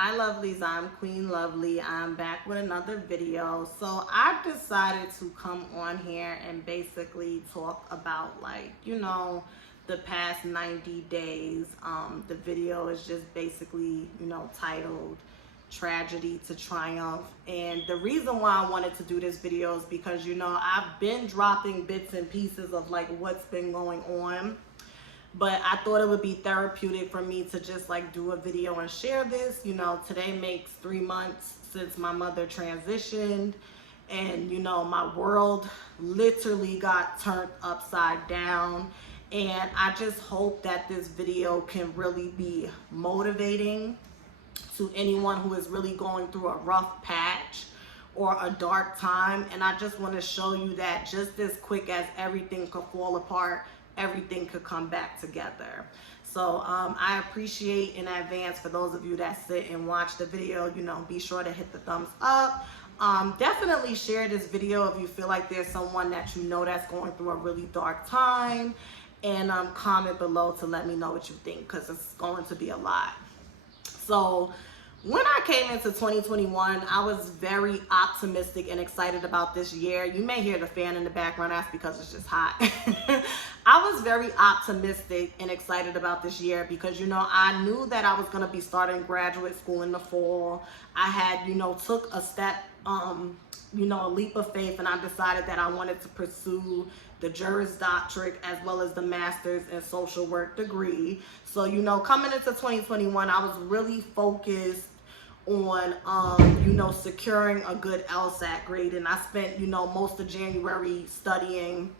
Hi lovelies, I'm Queen Lovely. I'm back with another video. So I decided to come on here and basically talk about the past 90 days. The video is just basically, titled Tragedy to Triumph. And the reason why I wanted to do this video is because, I've been dropping bits and pieces of like what's been going on, but I thought it would be therapeutic for me to just like do a video and share this. Today makes 3 months since my mother transitioned, and my world literally got turned upside down. And I just hope that this video can really be motivating to anyone who is really going through a rough patch or a dark time. And I just want to show you that just as quick as everything could fall apart, everything could come back together. So I appreciate in advance for those of you that sit and watch the video, be sure to hit the thumbs up. Definitely share this video if you feel like there's someone that that's going through a really dark time, and comment below to let me know what you think, because it's going to be a lot. So when I came into 2021, I was very optimistic and excited about this year. You may hear the fan in the background. That's because it's just hot. I was very optimistic and excited about this year because, I knew that I was going to be starting graduate school in the fall. I had, took a step, a leap of faith, and I decided that I wanted to pursue the Juris Doctorate as well as the Master's in Social Work degree. So, coming into 2021, I was really focused on, securing a good LSAT grade. And I spent, most of January studying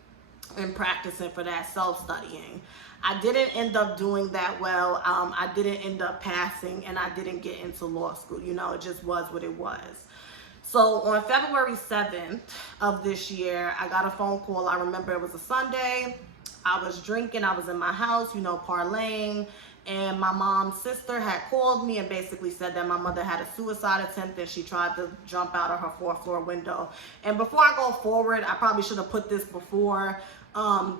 and practicing for that, self-studying. I didn't end up doing that well. I didn't end up passing, and I didn't get into law school. It just was what it was. So on February 7th of this year, I got a phone call. I remember it was a Sunday. I was drinking. I was in my house, parlaying. And my mom's sister had called me and basically said that my mother had a suicide attempt and she tried to jump out of her 4th floor window. And before I go forward, I probably should have put this before.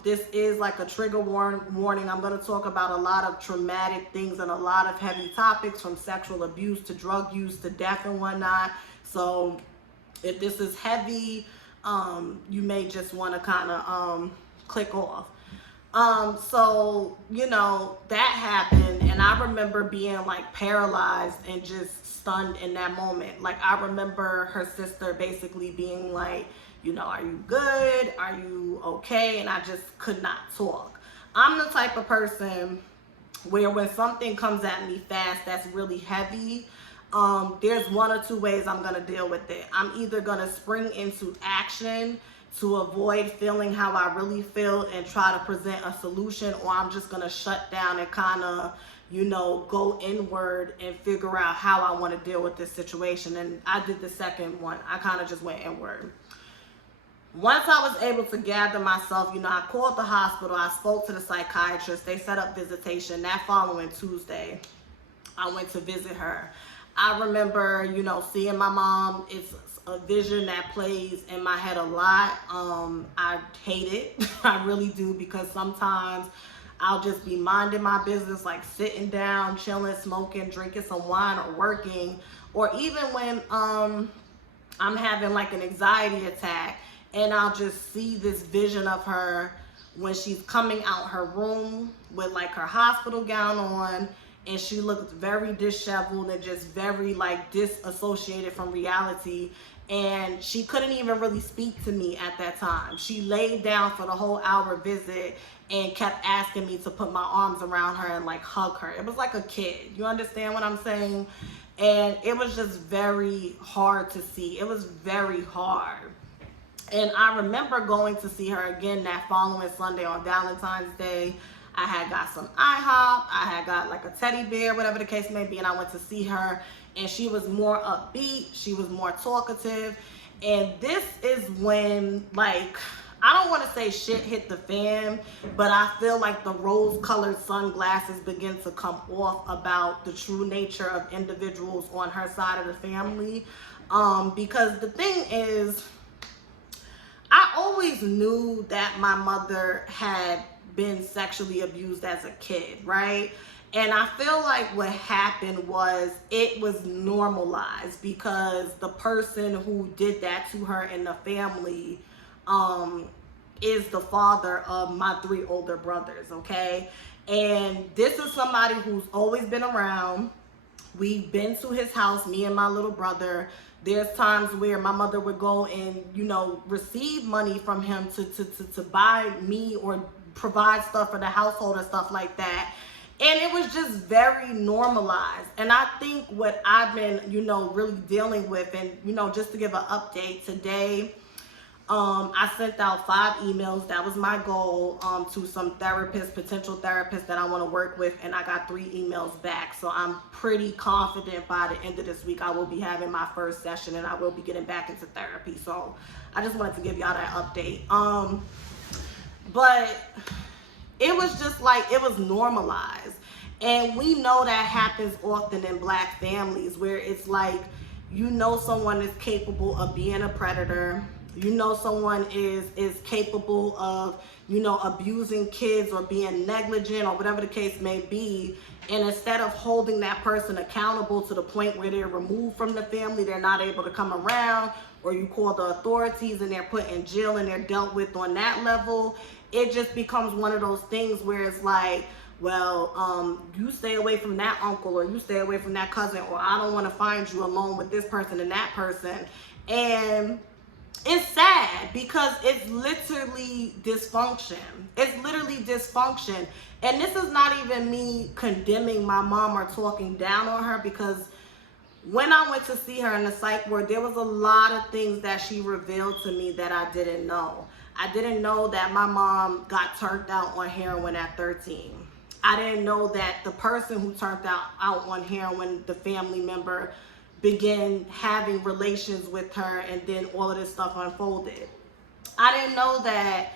This is like a trigger warning. I'm going to talk about a lot of traumatic things and a lot of heavy topics, from sexual abuse to drug use to death and whatnot. So if this is heavy, you may just want to kind of click off. So, that happened, and I remember being like paralyzed and just stunned in that moment. Like, I remember her sister basically being like, are you good? Are you okay? And I just could not talk. I'm the type of person where when something comes at me fast that's really heavy, there's 1 or 2 ways I'm going to deal with it. I'm either going to spring into action to avoid feeling how I really feel and try to present a solution, or I'm just going to shut down and kind of, go inward and figure out how I want to deal with this situation. And I did the second one. I kind of just went inward. Once I was able to gather myself, I called the hospital. I spoke to the psychiatrist. They set up visitation. That following Tuesday, I went to visit her. I remember, seeing my mom. It's a vision that plays in my head a lot. I hate it. I really do, because sometimes I'll just be minding my business, like sitting down, chilling, smoking, drinking some wine, or working, or even when I'm having like an anxiety attack, and I'll just see this vision of her when she's coming out her room with like her hospital gown on, and she looked very disheveled and just very like disassociated from reality. And she couldn't even really speak to me at that time. She laid down for the whole hour visit and kept asking me to put my arms around her and like hug her. It was like a kid. You understand what I'm saying? And it was just very hard to see. It was very hard. And I remember going to see her again that following Sunday on Valentine's Day. I had got some IHOP. I had got like a teddy bear, whatever the case may be. And I went to see her, and she was more upbeat. She was more talkative. And this is when, like, I don't want to say shit hit the fan, but I feel like the rose-colored sunglasses begin to come off about the true nature of individuals on her side of the family. Because the thing is, I always knew that my mother had been sexually abused as a kid, right? And I feel like what happened was it was normalized because the person who did that to her in the family um, is the father of my 3 older brothers, okay? And this is somebody who's always been around. We've been to his house, me and my little brother. There's times where my mother would go and, receive money from him to buy me or provide stuff for the household and stuff like that. And it was just very normalized. And I think what I've been, really dealing with, and, just to give an update today, I sent out 5 emails. That was my goal, to some therapists, potential therapists that I want to work with, and I got 3 emails back. So I'm pretty confident by the end of this week I will be having my first session and I will be getting back into therapy. So I just wanted to give y'all that update. But it was just like, it was normalized. And we know that happens often in Black families where it's like, someone is capable of being a predator. Someone is capable of, abusing kids or being negligent or whatever the case may be. And instead of holding that person accountable to the point where they're removed from the family, they're not able to come around, or you call the authorities and they're put in jail and they're dealt with on that level, it just becomes one of those things where it's like, well, you stay away from that uncle, or you stay away from that cousin, or I don't want to find you alone with this person and that person. And it's sad because it's literally dysfunction. It's literally dysfunction. And this is not even me condemning my mom or talking down on her, because when I went to see her in the psych ward, there was a lot of things that she revealed to me that I didn't know. I didn't know that my mom got turned out on heroin at 13. I didn't know that the person who turned out on heroin, the family member, began having relations with her, and then all of this stuff unfolded. I didn't know that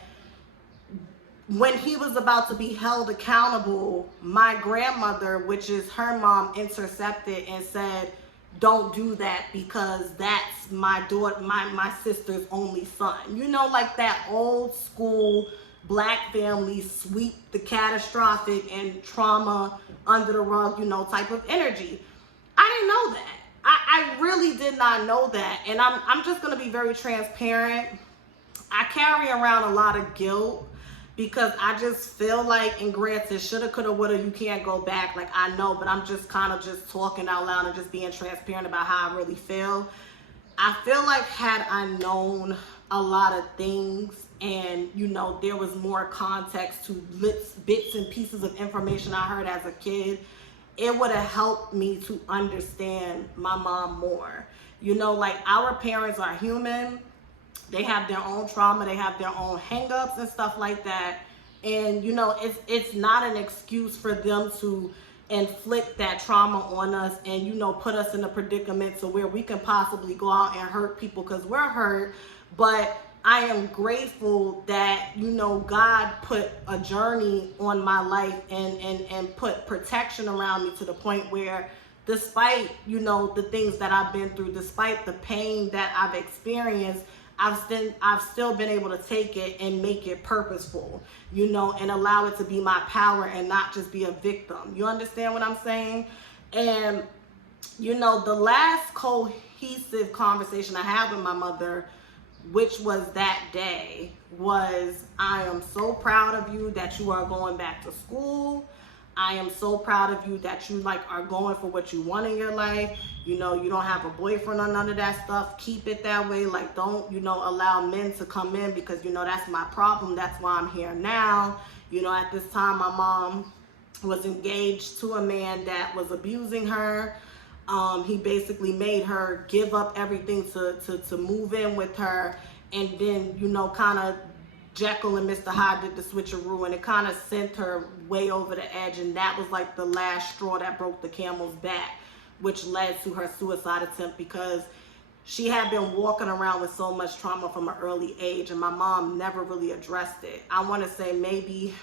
when he was about to be held accountable, my grandmother, which is her mom, intercepted and said, don't do that because that's my daughter, my sister's only son. Like that old school Black family sweep the catastrophic and trauma under the rug, type of energy. I didn't know that. I really did not know that. And I'm just going to be very transparent. I carry around a lot of guilt because I just feel like, and granted, shoulda, coulda, woulda, you can't go back. Like, I know, but I'm just kind of just talking out loud and just being transparent about how I really feel. I feel like had I known a lot of things and, there was more context to bits and pieces of information I heard as a kid, it would have helped me to understand my mom more. Like, our parents are human. They have their own trauma. They have their own hang-ups and stuff like that. And, it's not an excuse for them to inflict that trauma on us and, put us in a predicament to where we can possibly go out and hurt people because we're hurt. But I am grateful that, God put a journey on my life and put protection around me to the point where, despite, the things that I've been through, despite the pain that I've experienced, I've still been able to take it and make it purposeful, and allow it to be my power and not just be a victim. You understand what I'm saying? And, the last cohesive conversation I had with my mother, which was that day, was, I am so proud of you that you are going back to school. I am so proud of you that you are going for what you want in your life. You don't have a boyfriend or none of that stuff. Keep it that way. Don't, allow men to come in because, that's my problem. That's why I'm here now. At this time, my mom was engaged to a man that was abusing her. He basically made her give up everything to move in with her. And then, kind of Jekyll and Mr. Hyde did the switcheroo, and it kind of sent her way over the edge. And that was like the last straw that broke the camel's back, which led to her suicide attempt because she had been walking around with so much trauma from an early age, and my mom never really addressed it. I want to say maybe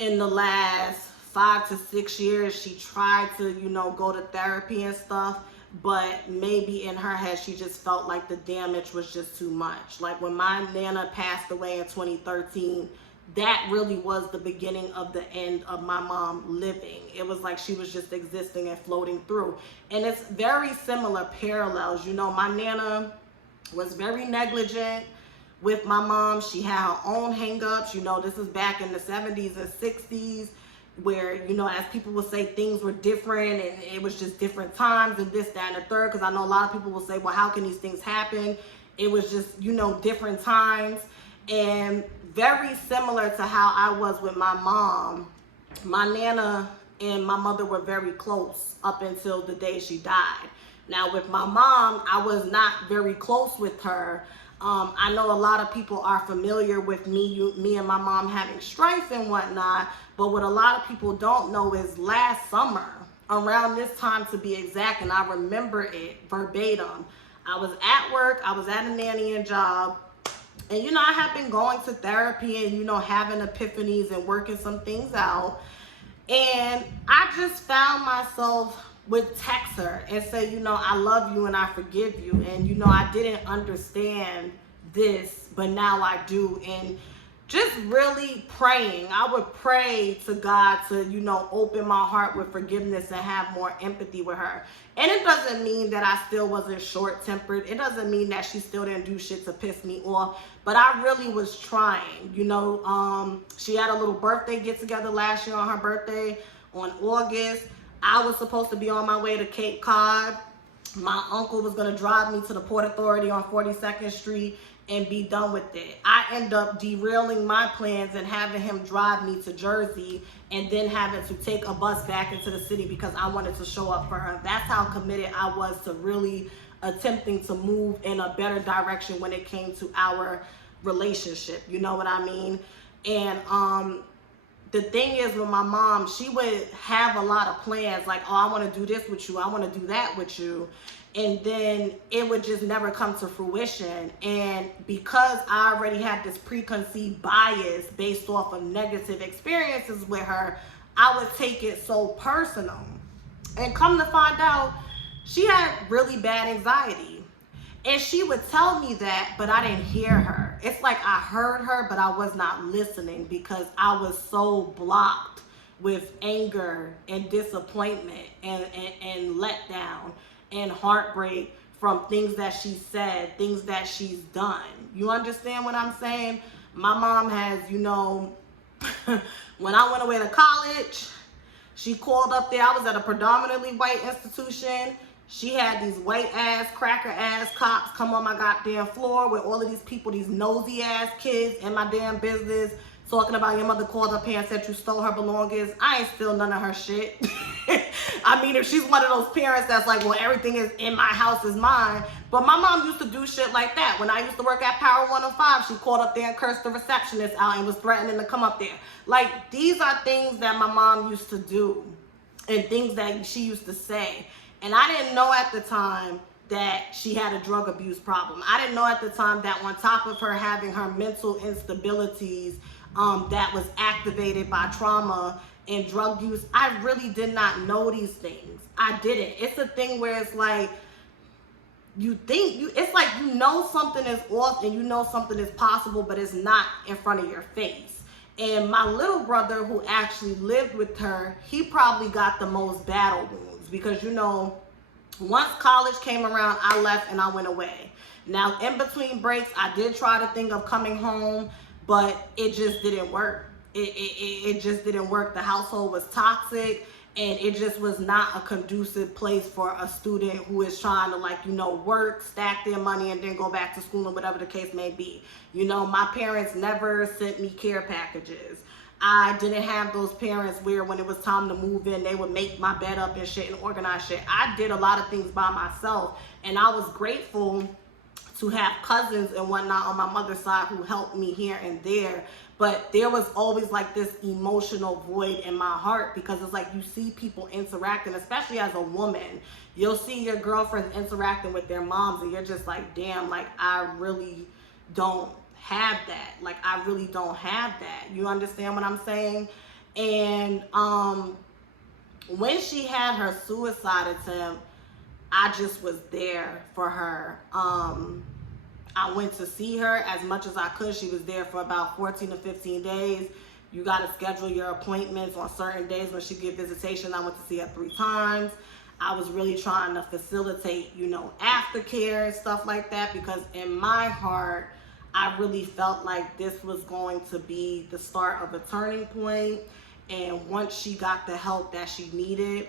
in the last 5 to 6 years, she tried to, go to therapy and stuff, but maybe in her head, she just felt like the damage was just too much. Like when my Nana passed away in 2013, that really was the beginning of the end of my mom living. It was like she was just existing and floating through. And it's very similar parallels. You know, my Nana was very negligent with my mom. She had her own hang-ups. You know, this is back in the 70s and 60s where, you know, as people will say, things were different and it was just different times and this, that, and the third. Because I know a lot of people will say, well, how can these things happen? It was just, you know, different times. And very similar to how I was with my mom, my Nana and my mother were very close up until the day she died. Now with my mom, I was not very close with her. I know a lot of people are familiar with me and my mom having strife and whatnot, but what a lot of people don't know is last summer, around this time to be exact, and I remember it verbatim, I was at work, I was at a nannying job, and you know, I have been going to therapy and, you know, having epiphanies and working some things out, and I just found myself would text her and say, you know, I love you and I forgive you. And, you know, I didn't understand this, but now I do. And just really praying. I would pray to God to, you know, open my heart with forgiveness and have more empathy with her. And it doesn't mean that I still wasn't short-tempered. It doesn't mean that she still didn't do shit to piss me off. But I really was trying. You know, she had a little birthday get-together last year on her birthday on August. I was supposed to be on my way to Cape Cod. My uncle was going to drive me to the Port Authority on 42nd Street and be done with it. I end up derailing my plans and having him drive me to Jersey and then having to take a bus back into the city because I wanted to show up for her. That's how committed I was to really attempting to move in a better direction when it came to our relationship. You know what I mean? And the thing is with my mom, she would have a lot of plans like, oh, I want to do this with you, I want to do that with you, and then it would just never come to fruition. And because I already had this preconceived bias based off of negative experiences with her, I would take it so personal. And come to find out, she had really bad anxiety. And she would tell me that, but I didn't hear her. It's like I heard her, but I was not listening because I was so blocked with anger and disappointment and letdown and heartbreak from things that she said, things that she's done. You understand what I'm saying? My mom has, you know, when I went away to college, she called up there. I was at a predominantly white institution. She had these white ass, cracker ass cops come on my goddamn floor with all of these people, these nosy ass kids in my damn business, talking about your mother called up here and said you stole her belongings. I ain't steal none of her shit. I mean, if she's one of those parents that's like, well, everything is in my house is mine. But my mom used to do shit like that. When I used to work at Power 105, she called up there and cursed the receptionist out and was threatening to come up there. Like, these are things that my mom used to do and things that she used to say. And I didn't know at the time that she had a drug abuse problem. I didn't know at the time that on top of her having her mental instabilities that was activated by trauma and drug use, I really did not know these things. I didn't. It's a thing where it's like, it's like you know something is off and you know something is possible, but it's not in front of your face. And my little brother, who actually lived with her, he probably got the most battle wounds. Because, you know, once college came around, I left and I went away. Now, in between breaks, I did try to think of coming home, but it just didn't work. It just didn't work. The household was toxic, and it just was not a conducive place for a student who is trying to, like, you know, work, stack their money, and then go back to school, or whatever the case may be. You know, my parents never sent me care packages. I didn't have those parents where when it was time to move in, they would make my bed up and shit and organize shit. I did a lot of things by myself, and I was grateful to have cousins and whatnot on my mother's side who helped me here and there. But there was always like this emotional void in my heart, because it's like you see people interacting, especially as a woman. You'll see your girlfriends interacting with their moms, and you're just like, damn, like I really don't have that. Like I really don't have that. You understand what I'm saying? And when she had her suicide attempt, I just was there for her. I went to see her as much as I could. She was there for about 14 to 15 days. You got to schedule your appointments on certain days when she get visitation. I went to see her 3 times. I was really trying to facilitate, you know, aftercare and stuff like that, because in my heart, I really felt like this was going to be the start of a turning point. And once she got the help that she needed,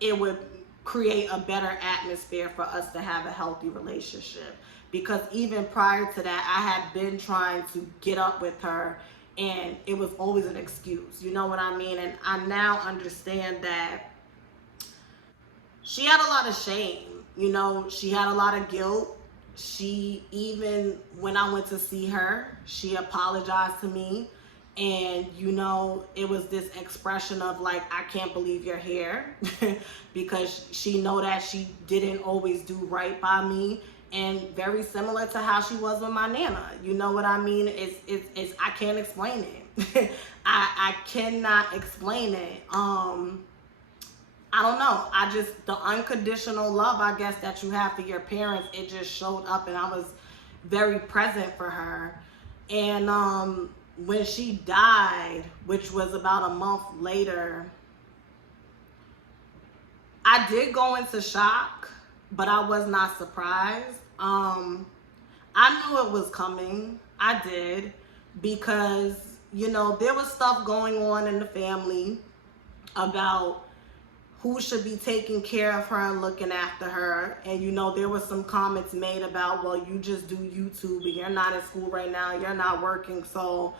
it would create a better atmosphere for us to have a healthy relationship. Because even prior to that, I had been trying to get up with her, and it was always an excuse. You know what I mean? And I now understand that she had a lot of shame. You know, she had a lot of guilt. She, even when I went to see her, she apologized to me. And, you know, it was this expression of like, I can't believe you're here, because she know that she didn't always do right by me. And very similar to how she was with my Nana. You know what I mean? It's I can't explain it. I cannot explain it. I don't know. The unconditional love, I guess, that you have for your parents, it just showed up, and I was very present for her. And when she died, which was about a month later, I did go into shock, but I was not surprised. I knew it was coming. I did, because, you know, there was stuff going on in the family about who should be taking care of her and looking after her. And, you know, there was some comments made about, well, you just do YouTube and you're not in school right now, you're not working, so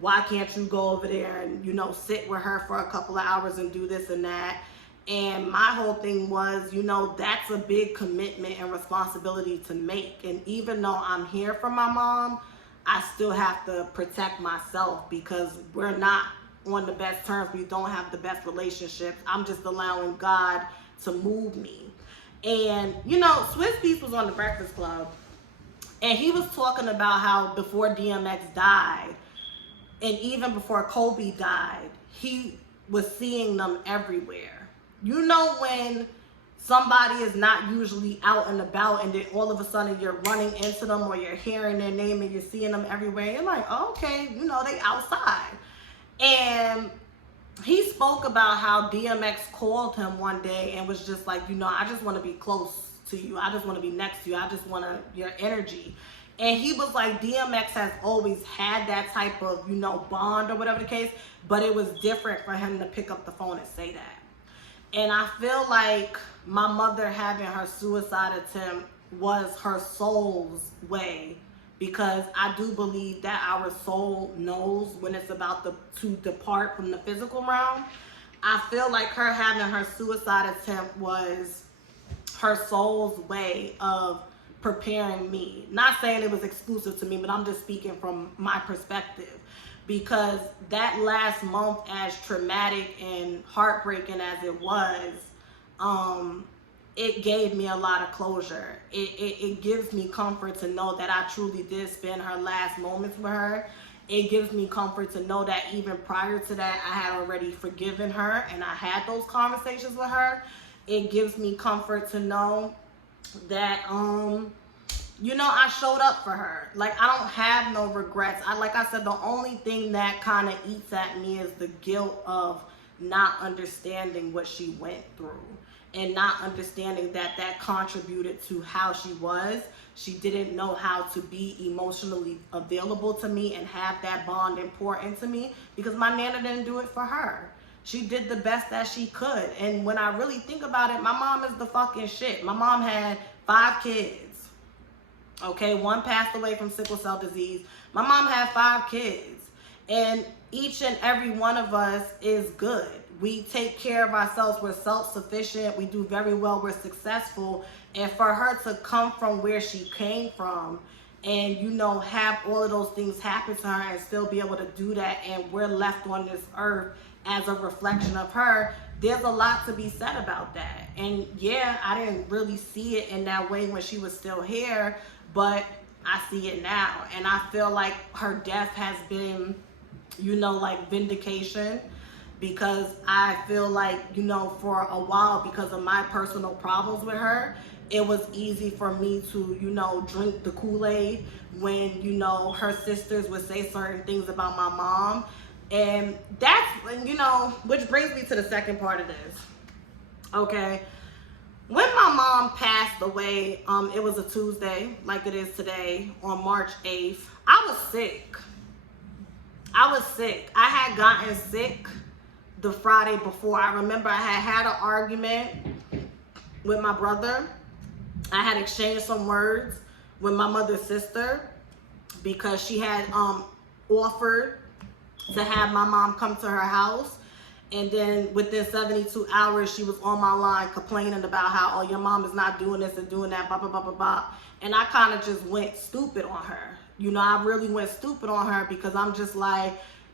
why can't you go over there and, you know, sit with her for a couple of hours and do this and that. And my whole thing was, you know, that's a big commitment and responsibility to make. And even though I'm here for my mom, I still have to protect myself, because we're not on the best terms. We don't have the best relationships. I'm just allowing God to move me. And, you know, Swiss Beats was on the Breakfast Club, and he was talking about how before DMX died, and even before Kobe died, he was seeing them everywhere. You know, when somebody is not usually out and about, and then all of a sudden you're running into them, or you're hearing their name and you're seeing them everywhere, you're like, oh, okay, you know, they outside. And he spoke about how DMX called him one day and was just like, you know, I just want to be close to you. I just want to be next to you. I just want your energy. And he was like, DMX has always had that type of, you know, bond or whatever the case, but it was different for him to pick up the phone and say that. And I feel like my mother having her suicide attempt was her soul's way, because I do believe that our soul knows when it's about to depart from the physical realm. I feel like her having her suicide attempt was her soul's way of preparing me. Not saying it was exclusive to me, but I'm just speaking from my perspective. Because that last month, as traumatic and heartbreaking as it was, it gave me a lot of closure. It gives me comfort to know that I truly did spend her last moments with her. It gives me comfort to know that even prior to that, I had already forgiven her and I had those conversations with her. It gives me comfort to know that, you know, I showed up for her. Like, I don't have no regrets. Like I said, the only thing that kind of eats at me is the guilt of not understanding what she went through, and not understanding that that contributed to how she was. She didn't know how to be emotionally available to me and have that bond important to me, because my Nana didn't do it for her. She did the best that she could. And when I really think about it, my mom is the fucking shit. My mom had 5 kids. Okay, 1 passed away from sickle cell disease. My mom had 5 kids. And each and every one of us is good. We take care of ourselves. We're self-sufficient. We do very well. We're successful. And for her to come from where she came from and, you know, have all of those things happen to her and still be able to do that, and we're left on this earth as a reflection of her, there's a lot to be said about that. And yeah, I didn't really see it in that way when she was still here, but I see it now. And I feel like her death has been, you know, like vindication, because I feel like, you know, for a while, because of my personal problems with her, it was easy for me to, you know, drink the Kool-Aid when, you know, her sisters would say certain things about my mom. And that's, you know, which brings me to the second part of this. Okay. When my mom passed away, it was a Tuesday, like it is today, on March 8th. I was sick. I had gotten sick the Friday before. I remember I had an argument with my brother. I had exchanged some words with my mother's sister because she had offered to have my mom come to her house. And then within 72 hours, she was on my line complaining about how, oh, your mom is not doing this and doing that, blah, blah, blah, blah, blah. And I kind of just went stupid on her. You know, I really went stupid on her because I'm just like,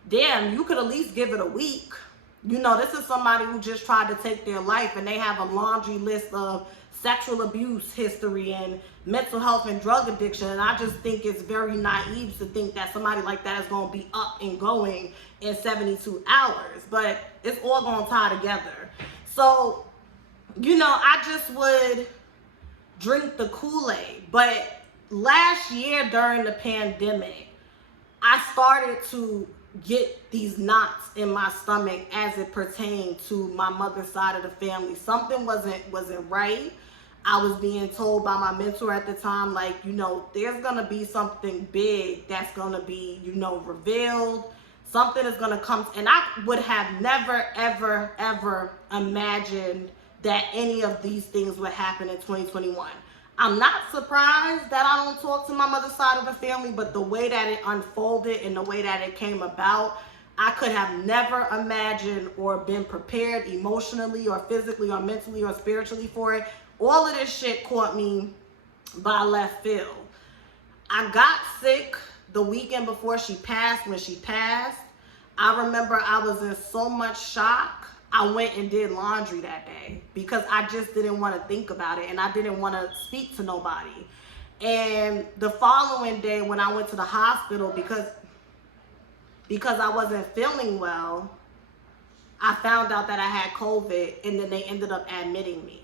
damn, you could at least give it a week. You know, this is somebody who just tried to take their life, and they have a laundry list of sexual abuse history and mental health and drug addiction. And I just think it's very naive to think that somebody like that is going to be up and going in 72 hours. But it's all going to tie together. So, you know, I just would drink the Kool-Aid. But last year during the pandemic, I started to get these knots in my stomach as it pertained to my mother's side of the family. Something wasn't right. I was being told by my mentor at the time, like, you know, there's gonna be something big that's gonna be, you know, revealed. Something is gonna come, and I would have never, ever, ever imagined that any of these things would happen in 2021. I'm not surprised that I don't talk to my mother's side of the family, but the way that it unfolded and the way that it came about, I could have never imagined or been prepared emotionally or physically or mentally or spiritually for it. All of this shit caught me by left field. I got sick the weekend before she passed. When she passed, I remember I was in so much shock. I went and did laundry that day because I just didn't want to think about it, and I didn't want to speak to nobody. And the following day when I went to the hospital because I wasn't feeling well, I found out that I had COVID, and then they ended up admitting me.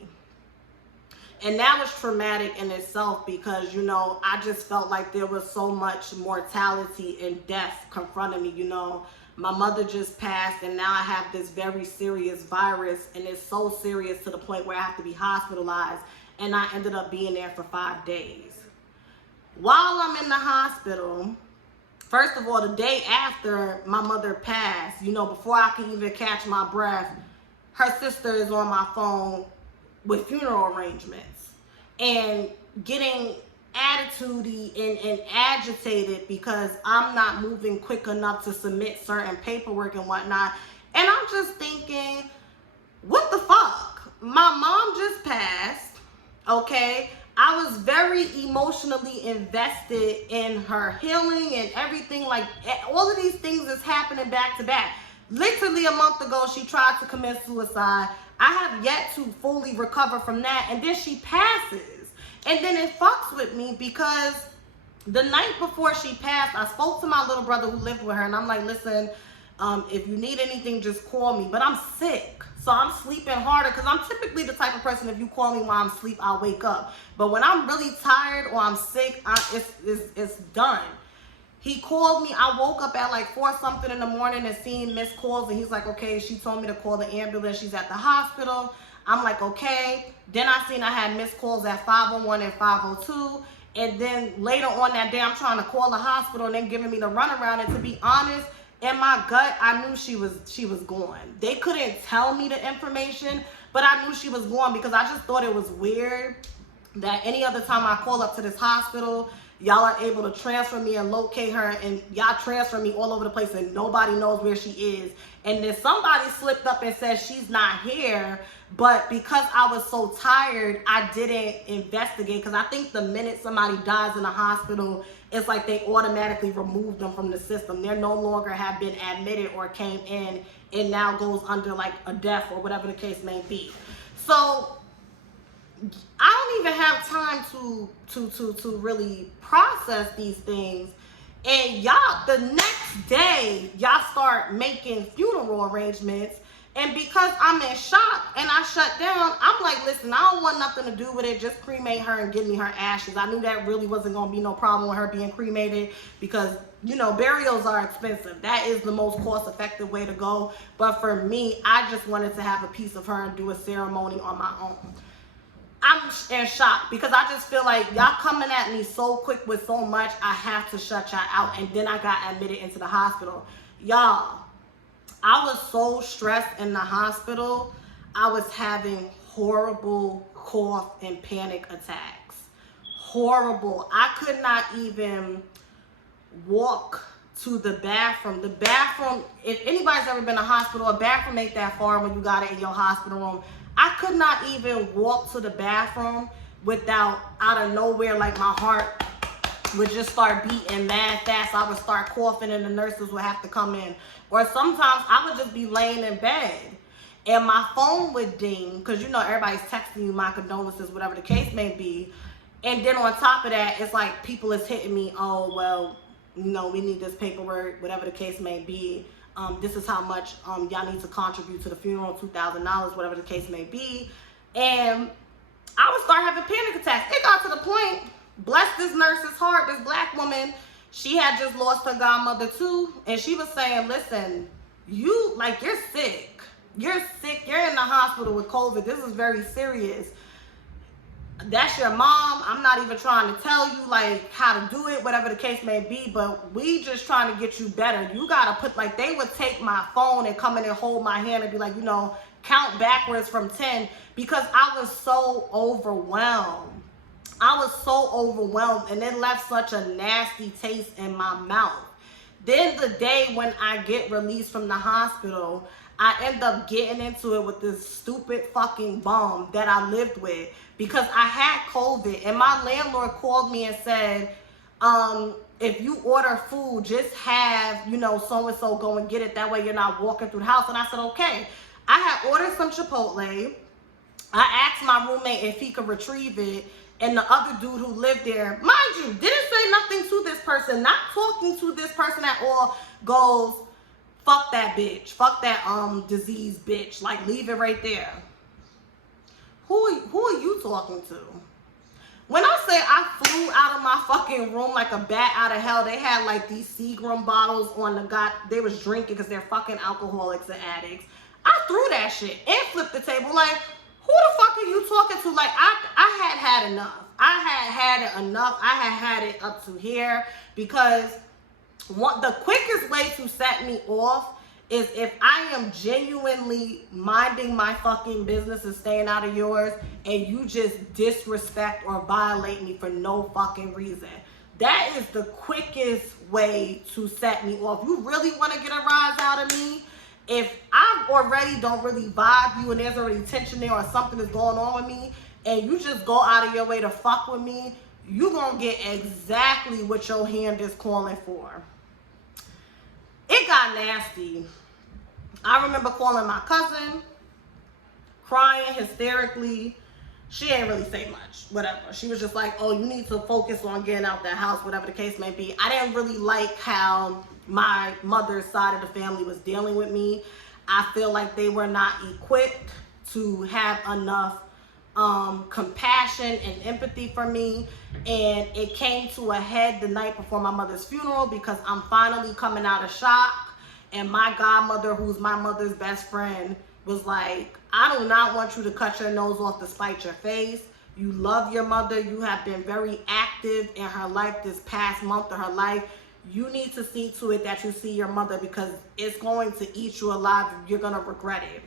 And that was traumatic in itself because, you know, I just felt like there was so much mortality and death confronting me. You know, my mother just passed, and now I have this very serious virus, and it's so serious to the point where I have to be hospitalized, and I ended up being there for 5 days. While I'm in the hospital, first of all, the day after my mother passed, you know, before I could even catch my breath, her sister is on my phone with funeral arrangements and getting attitudey and agitated because I'm not moving quick enough to submit certain paperwork and whatnot. And I'm just thinking, what the fuck? My mom just passed, okay? I was very emotionally invested in her healing and everything. Like, all of these things is happening back to back. Literally a month ago, she tried to commit suicide. I have yet to fully recover from that. And then she passes. And then it fucks with me because the night before she passed, I spoke to my little brother who lived with her. And I'm like, listen, if you need anything, just call me. But I'm sick. So I'm sleeping harder because I'm typically the type of person, if you call me while I'm asleep, I'll wake up. But when I'm really tired or I'm sick, it's done. He called me. I woke up at like 4 something in the morning and seeing missed calls. And he's like, okay, she told me to call the ambulance. She's at the hospital. I'm like, okay. Then I seen I had missed calls at 501 and 502. And then later on that day, I'm trying to call the hospital and they're giving me the runaround. And to be honest, in my gut, I knew she was gone. They couldn't tell me the information, but I knew she was gone because I just thought it was weird that any other time I call up to this hospital, y'all are able to transfer me and locate her, and y'all transfer me all over the place and nobody knows where she is. And then somebody slipped up and said she's not here, but because I was so tired, I didn't investigate, because I think the minute somebody dies in a hospital, it's like they automatically remove them from the system. They're no longer have been admitted or came in and now goes under like a death or whatever the case may be. So I don't even have time to really process these things. And y'all, the next day, y'all start making funeral arrangements. And because I'm in shock and I shut down, I'm like, listen, I don't want nothing to do with it. Just cremate her and give me her ashes. I knew that really wasn't going to be no problem with her being cremated because, you know, burials are expensive. That is the most cost-effective way to go. But for me, I just wanted to have a piece of her and do a ceremony on my own. I'm in shock because I just feel like y'all coming at me so quick with so much, I have to shut y'all out. And then I got admitted into the hospital. Y'all, I was so stressed in the hospital. I was having horrible cough and panic attacks. Horrible. I could not even walk to the bathroom. The bathroom, if anybody's ever been to a hospital, a bathroom ain't that far when you got it in your hospital room. I could not even walk to the bathroom without, out of nowhere, like my heart would just start beating mad fast. I would start coughing and the nurses would have to come in. Or sometimes I would just be laying in bed and my phone would ding because, you know, everybody's texting you my condolences, whatever the case may be. And then on top of that, it's like people is hitting me, oh, well, you know, we need this paperwork, whatever the case may be. This is how much y'all need to contribute to the funeral, $2,000, whatever the case may be. And I would start having panic attacks. It got to the point, bless this nurse's heart, this black woman, she had just lost her godmother too. And she was saying, listen, you're sick. You're sick. You're in the hospital with COVID. This is very serious. That's your mom. I'm not even trying to tell you like how to do it, whatever the case may be, but we just trying to get you better. You gotta put, like, they would take my phone and come in and hold my hand and be like, you know, count backwards from 10 because I was so overwhelmed. I was so overwhelmed and it left such a nasty taste in my mouth. Then the day when I get released from the hospital, I end up getting into it with this stupid fucking bum that I lived with because I had COVID and my landlord called me and said, if you order food, just have, you know, so-and-so go and get it. That way you're not walking through the house. And I said, okay. I had ordered some Chipotle. I asked my roommate if he could retrieve it. And the other dude who lived there, mind you, didn't say nothing to this person, not talking to this person at all, goes, fuck that bitch. Fuck that disease bitch. Like, leave it right there. Who are you talking to? When I say I flew out of my fucking room like a bat out of hell, they had like these Seagram bottles on the they was drinking because they're fucking alcoholics and addicts. I threw that shit and flipped the table like, who the fuck are you talking to? Like, I had enough. I had it enough. I had it up to here because the quickest way to set me off is if I am genuinely minding my fucking business and staying out of yours and you just disrespect or violate me for no fucking reason. That is the quickest way to set me off. You really want to get a rise out of me? If I already don't really vibe you and there's already tension there or something is going on with me and you just go out of your way to fuck with me, you're going to get exactly what your hand is calling for. It got nasty. I remember calling my cousin, crying hysterically. She ain't really say much, whatever. She was just like, oh, you need to focus on getting out that house, whatever the case may be. I didn't really like how my mother's side of the family was dealing with me. I feel like they were not equipped to have enough compassion and empathy for me. And it came to a head the night before my mother's funeral because I'm finally coming out of shock. And my godmother, who's my mother's best friend, was like, I do not want you to cut your nose off to spite your face. You love your mother. You have been very active in her life this past month of her life. You need to see to it that you see your mother because it's going to eat you alive. You're going to regret it.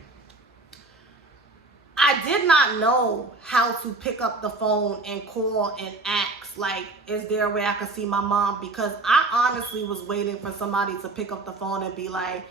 I did not know how to pick up the phone and call and ask, like, is there a way I could see my mom? Because I honestly was waiting for somebody to pick up the phone and be like,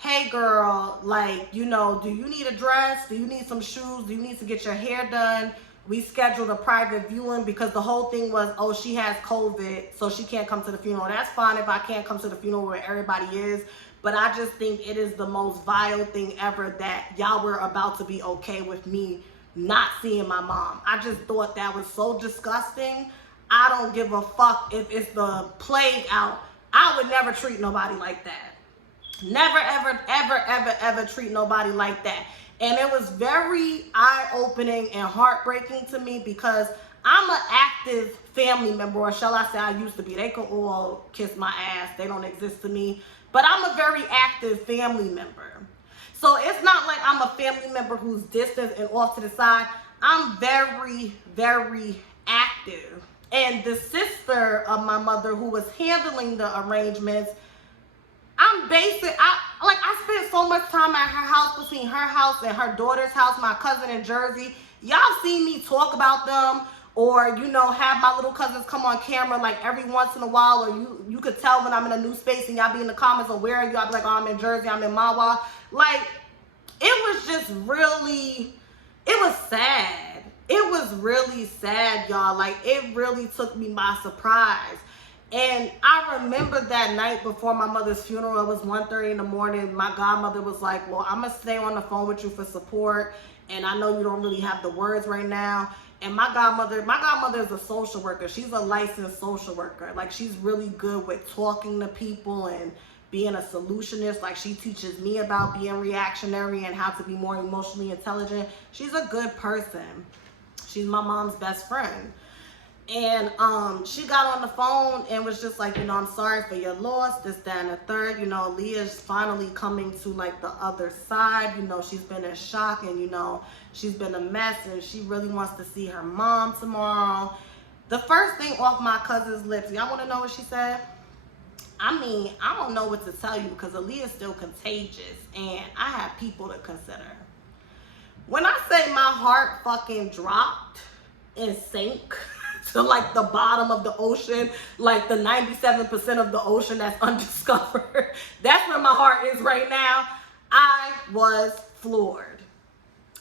hey girl, like, you know, do you need a dress? Do you need some shoes? Do you need to get your hair done? We scheduled a private viewing because the whole thing was, oh, she has COVID, so she can't come to the funeral. That's fine if I can't come to the funeral where everybody is. But I just think it is the most vile thing ever that y'all were about to be okay with me not seeing my mom. I just thought that was so disgusting. I don't give a fuck if it's the plague out. I would never treat nobody like that. Never, ever, ever, ever, ever treat nobody like that. And it was very eye-opening and heartbreaking to me because I'm an active family member, or shall I say I used to be. They could all kiss my ass. They don't exist to me. But I'm a very active family member. So it's not like I'm a family member who's distant and off to the side. I'm very, very active. And the sister of my mother who was handling the arrangements, I spent so much time at her house, between her house and her daughter's house, my cousin in Jersey. Y'all seen me talk about them, or, you know, have my little cousins come on camera like every once in a while, or you could tell when I'm in a new space and y'all be in the comments of where are you? I'll be like, oh, I'm in Jersey, I'm in Mawa. Like, it was just really, it was sad. It was really sad, y'all. Like, it really took me by surprise. And I remember that night before my mother's funeral, it was 1:30 in the morning. My godmother was like, well, I'm going to stay on the phone with you for support. And I know you don't really have the words right now. And my godmother is a social worker. She's a licensed social worker. Like, she's really good with talking to people and being a solutionist. Like, she teaches me about being reactionary and how to be more emotionally intelligent. She's a good person. She's my mom's best friend. And she got on the phone and was just like, you know, I'm sorry for your loss, this, that, and the third. You know, Leah's finally coming to, like, the other side. You know, she's been in shock and, you know, she's been a mess and she really wants to see her mom tomorrow. The first thing off my cousin's lips, y'all want to know what she said? I mean, I don't know what to tell you because Aaliyah's still contagious and I have people to consider. When I say my heart fucking dropped and sank to like the bottom of the ocean, like the 97% of the ocean that's undiscovered, that's where my heart is right now. I was floored.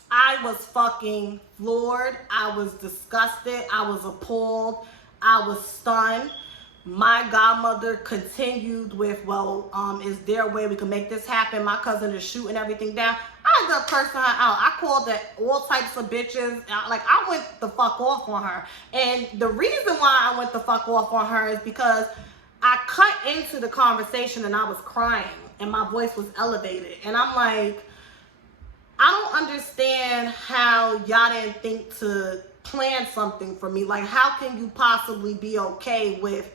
I was fucking floored. I was disgusted. I was appalled. I was stunned. My godmother continued with, well, is there a way we can make this happen? My cousin is shooting everything down. I ended up cursing her out. I called her all types of bitches. I went the fuck off on her. And the reason why I went the fuck off on her is because I cut into the conversation and I was crying and my voice was elevated. And I'm like, I don't understand how y'all didn't think to plan something for me. Like, how can you possibly be okay with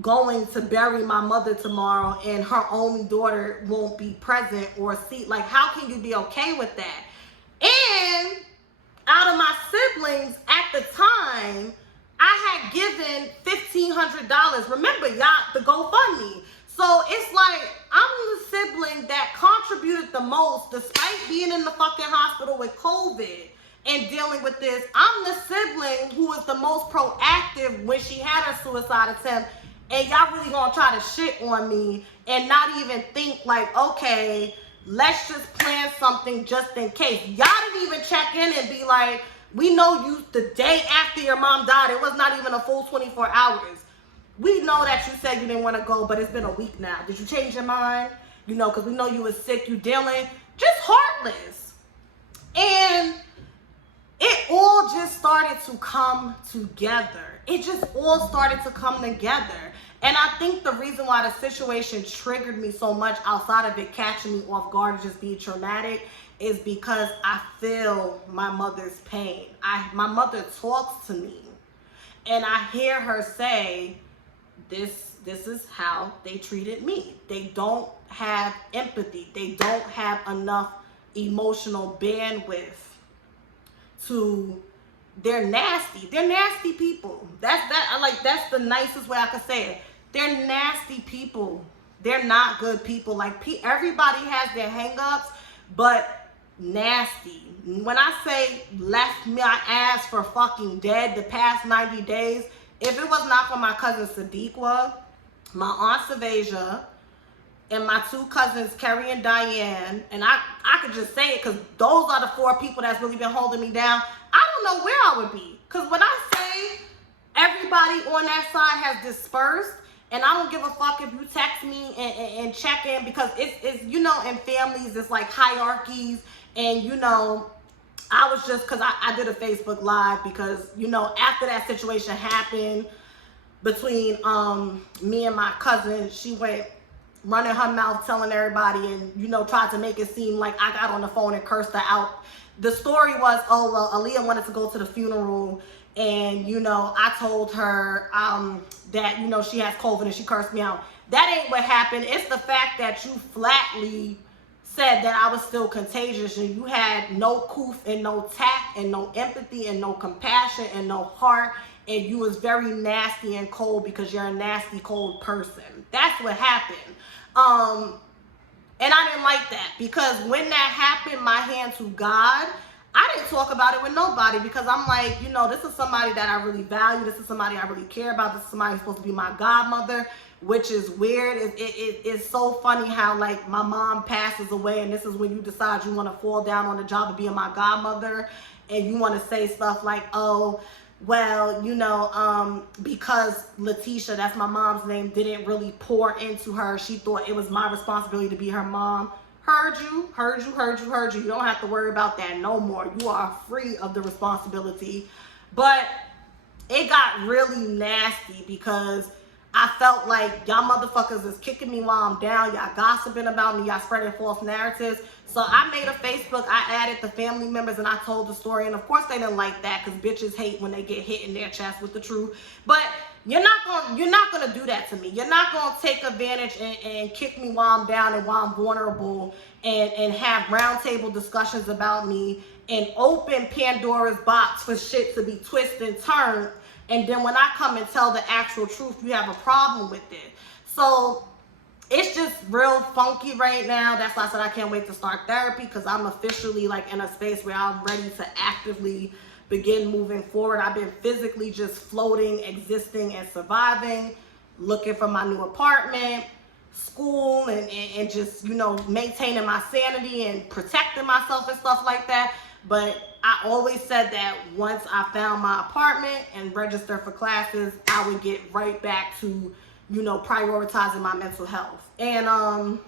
going to bury my mother tomorrow and her only daughter won't be present or see? Like, how can you be okay with that? And out of my siblings at the time, I had given $1,500. Remember, y'all, the GoFundMe. So it's like, I'm the sibling that contributed the most despite being in the fucking hospital with COVID and dealing with this. I'm the sibling who was the most proactive when she had her suicide attempt. And y'all really gonna try to shit on me and not even think like, okay, let's just plan something just in case. Y'all didn't even check in and be like, we know you the day after your mom died. It was not even a full 24 hours. We know that you said you didn't want to go, but it's been a week now. Did you change your mind? You know, because we know you was sick, you dealing. Just heartless. And it all just started to come together. It just all started to come together. And I think the reason why the situation triggered me so much, outside of it catching me off guard and just being traumatic, is because I feel my mother's pain. My mother talks to me and I hear her say, this is how they treated me. They don't have empathy. They don't have enough emotional bandwidth to, they're nasty. They're nasty people. That's the nicest way I could say it. They're nasty people. They're not good people. Like, everybody has their hang-ups, but nasty. When I say left my ass for fucking dead the past 90 days, if it was not for my cousin Sadiqa, my aunt Savasia, and my two cousins, Kerry and Diane, and I could just say it because those are the four people that's really been holding me down, I don't know where I would be. Because when I say everybody on that side has dispersed, and I don't give a fuck if you text me and check in, because it's, you know, in families, it's like hierarchies, and, you know, I was just, because I did a Facebook Live because, you know, after that situation happened between me and my cousin, she went running her mouth telling everybody and, you know, tried to make it seem like I got on the phone and cursed her out. The story was, oh, well, Aaliyah wanted to go to the funeral and, you know, I told her that, you know, she has COVID and she cursed me out. That ain't what happened. It's the fact that you flatly said that I was still contagious and you had no coof and no tact and no empathy and no compassion and no heart, and you was very nasty and cold because you're a nasty, cold person. That's what happened. And I didn't like that, because when that happened, my hand to God, I didn't talk about it with nobody, because I'm like, you know, this is somebody that I really value. This is somebody I really care about. This is somebody who's supposed to be my godmother, which is weird. It's so funny how, like, my mom passes away and this is when you decide you want to fall down on the job of being my godmother, and you want to say stuff like, oh, well, you know, because Letitia, that's my mom's name, didn't really pour into her, she thought it was my responsibility to be her mom. Heard you. You don't have to worry about that no more. You are free of the responsibility. But it got really nasty because I felt like y'all motherfuckers is kicking me while I'm down. Y'all gossiping about me. Y'all spreading false narratives. So I made a Facebook. I added the family members and I told the story. And of course they didn't like that, because bitches hate when they get hit in their chest with the truth. But you're not gonna do that to me. You're not gonna take advantage and kick me while I'm down and while I'm vulnerable and have roundtable discussions about me and open Pandora's box for shit to be twisted and turned. And then when I come and tell the actual truth, you have a problem with it. So it's just real funky right now. That's why I said I can't wait to start therapy, because I'm officially like in a space where I'm ready to actively begin moving forward. I've been physically just floating, existing, and surviving, looking for my new apartment, school, and just, you know, maintaining my sanity and protecting myself and stuff like that. But I always said that once I found my apartment and registered for classes, I would get right back to, you know, prioritizing my mental health. And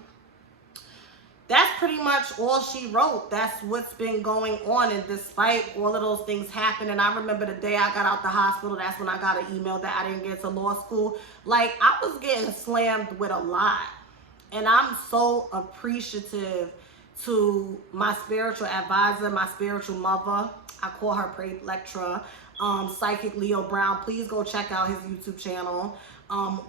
that's pretty much all she wrote. That's what's been going on. And despite all of those things happening, I remember the day I got out the hospital, that's when I got an email that I didn't get to law school. Like, I was getting slammed with a lot. And I'm so appreciative to my spiritual advisor, my spiritual mother. I call her Pray Lectra, Psychic Leo Brown. Please go check out his YouTube channel.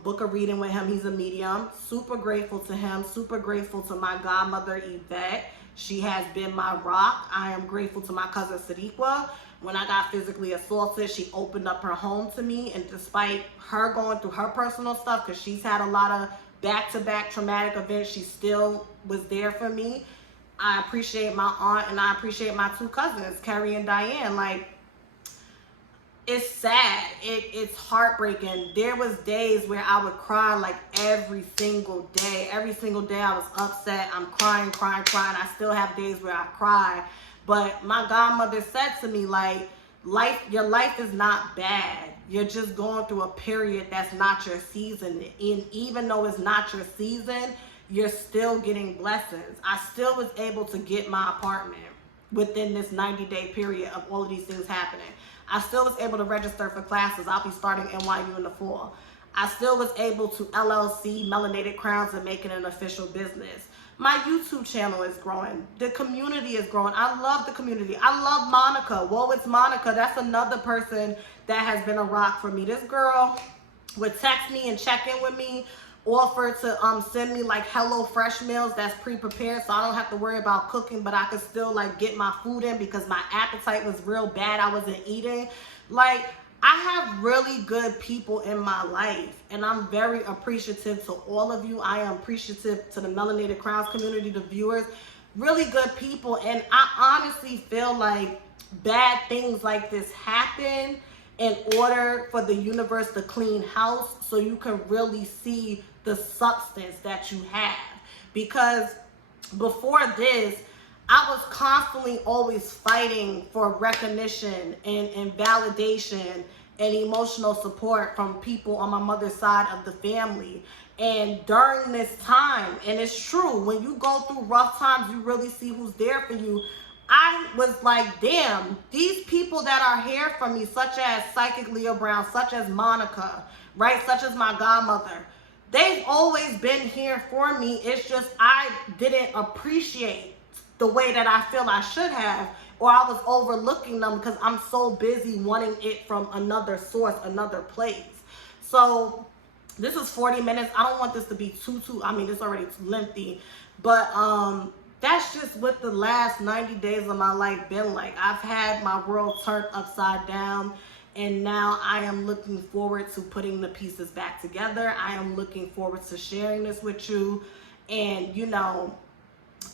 Book a reading with him. He's a medium. Super grateful to him. Super grateful to my godmother, Yvette. She has been my rock. I am grateful to my cousin, Sadiqa. When I got physically assaulted, she opened up her home to me. And despite her going through her personal stuff, because she's had a lot of back-to-back traumatic events, she still was there for me. I appreciate my aunt and I appreciate my two cousins, Carrie and Diane. Like, it's sad. It's heartbreaking. There was days where I would cry like every single day. Every single day I was upset. I'm crying. I still have days where I cry. But my godmother said to me, like, your life is not bad. You're just going through a period that's not your season. And even though it's not your season, you're still getting blessings. I still was able to get my apartment within this 90-day period of all of these things happening. I still was able to register for classes. I'll be starting NYU in the fall. I still was able to LLC Melanated Crowns and make it an official business. My YouTube channel is growing. The community is growing. I love the community. I love Monica. Whoa, it's Monica. That's another person that has been a rock for me. This girl would text me and check in with me, offer to send me like HelloFresh meals that's pre-prepared, so I don't have to worry about cooking, but I could still like get my food in because my appetite was real bad. I wasn't eating. Like, I have really good people in my life, and I'm very appreciative to all of you. I am appreciative to the Melanated Crowns community, the viewers, really good people. And I honestly feel like bad things like this happen in order for the universe to clean house, so you can really see the substance that you have. Because before this, I was constantly always fighting for recognition and validation and emotional support from people on my mother's side of the family. And during this time, and it's true, when you go through rough times, you really see who's there for you. I was like, damn, these people that are here for me, such as Psychic Leo Brown, such as Monica, right? Such as my godmother, they've always been here for me. It's just I didn't appreciate the way that I feel I should have, or I was overlooking them because I'm so busy wanting it from another source, another place. So this is 40 minutes. I don't want this to be too, I mean, it's already too lengthy, but that's just what the last 90 days of my life been like. I've had my world turned upside down, and now I am looking forward to putting the pieces back together. I am looking forward to sharing this with you. And you know,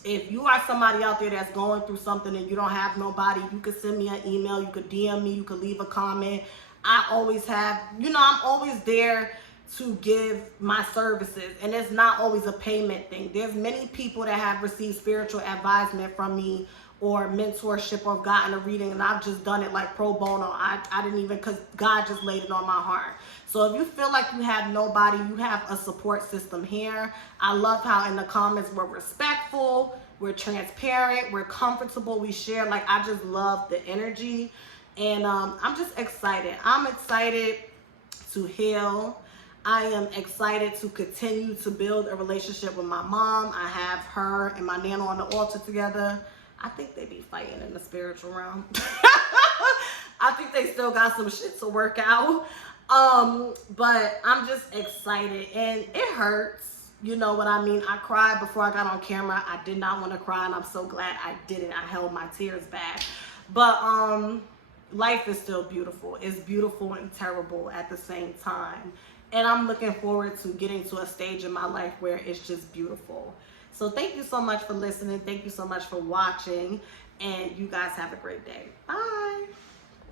if you are somebody out there that's going through something and you don't have nobody, you could send me an email, you could DM me, you could leave a comment. I always have, you know, I'm always there to give my services, and it's not always a payment thing. There's many people that have received spiritual advisement from me or mentorship or gotten a reading, and I've just done it like pro bono. I didn't even, because God just laid it on my heart. So if you feel like you have nobody, you have a support system here. I love how in the comments we're respectful, we're transparent, we're comfortable, we share. Like, I just love the energy, and I'm just excited. I'm excited to heal. I am excited to continue to build a relationship with my mom. I have her and my nana on the altar together. I think they be fighting in the spiritual realm. I think they still got some shit to work out. But I'm just excited, and it hurts. You know what I mean? I cried before I got on camera. I did not want to cry, and I'm so glad I didn't. I held my tears back. But life is still beautiful. It's beautiful and terrible at the same time. And I'm looking forward to getting to a stage in my life where it's just beautiful. So thank you so much for listening. Thank you so much for watching. And you guys have a great day. Bye.